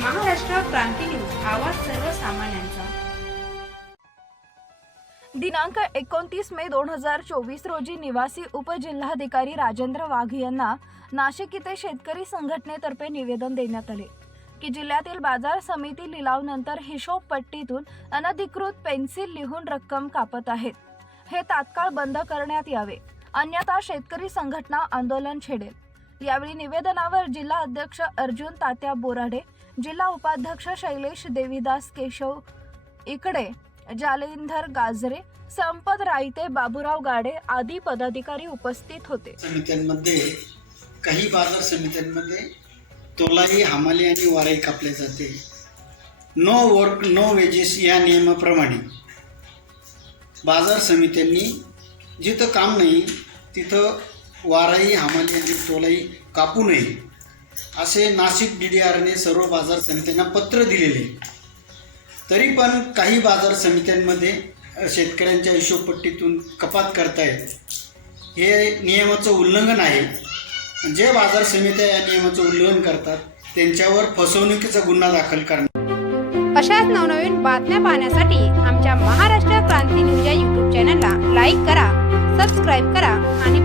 क्रांती news आवाज सर्वसामान्यांचा. दिनांक एकोणतीस मे दोन हजार चोवीस रोजी निवासी उपजिल्हाधिकारी राजेंद्र वाघ यांना नाशिक येथे शेतकरी संघटनेतर्फे निवेदन देण्यात आले. की जिल्ह्यातील बाजार समिती लिलावनंतर हिशोब पट्टीतून अनधिकृत पेन्सिल लिहून रक्कम कापत आहेत. हे तात्काळ बंद करण्यात यावे. अन्यथा शेतकरी संघटना आंदोलन छेडेल. यावेळी निवेदनावर जिल्हा अध्यक्ष अर्जुन तात्या बोराडे जिल्हा उपाध्यक्ष शैलेश देवीदास केशव इकडे जालेंधर गाजरे संपत रायते बाबूराव गाडे आदी पदाधिकारी उपस्थित होते. समित्यांमध्ये काही बाजार समित्यांमध्ये तोलाई हमाली आणि वाराई कापले जाते. नो वर्क नो वेजेस या नियमाप्रमाणे बाजार समित्यांनी जिथं काम नाही तिथं वाराई हमाली आणि तोलाई कापू नये. असे नाशिक डी डी आरने सर्व बाजार समित्यांना पत्र दिलेले. आहे. तरी पण काही बाजार समित्यांमध्ये शेतकऱ्यांच्या हिशोबपट्टीतून कपात करतायत. हे नियमाचं उल्लंघन आहे. जे बाजार समित्या या नियमाचं उल्लंघन करतात त्यांच्यावर फसवणुकीचा गुन्हा दाखल करणार. अशाच नवनवीन बातम्या पाहण्यासाठी आमच्या महाराष्ट्र क्रांती न्यूज या यूट्यूब चॅनलला लाईक करा सबस्क्राईब करा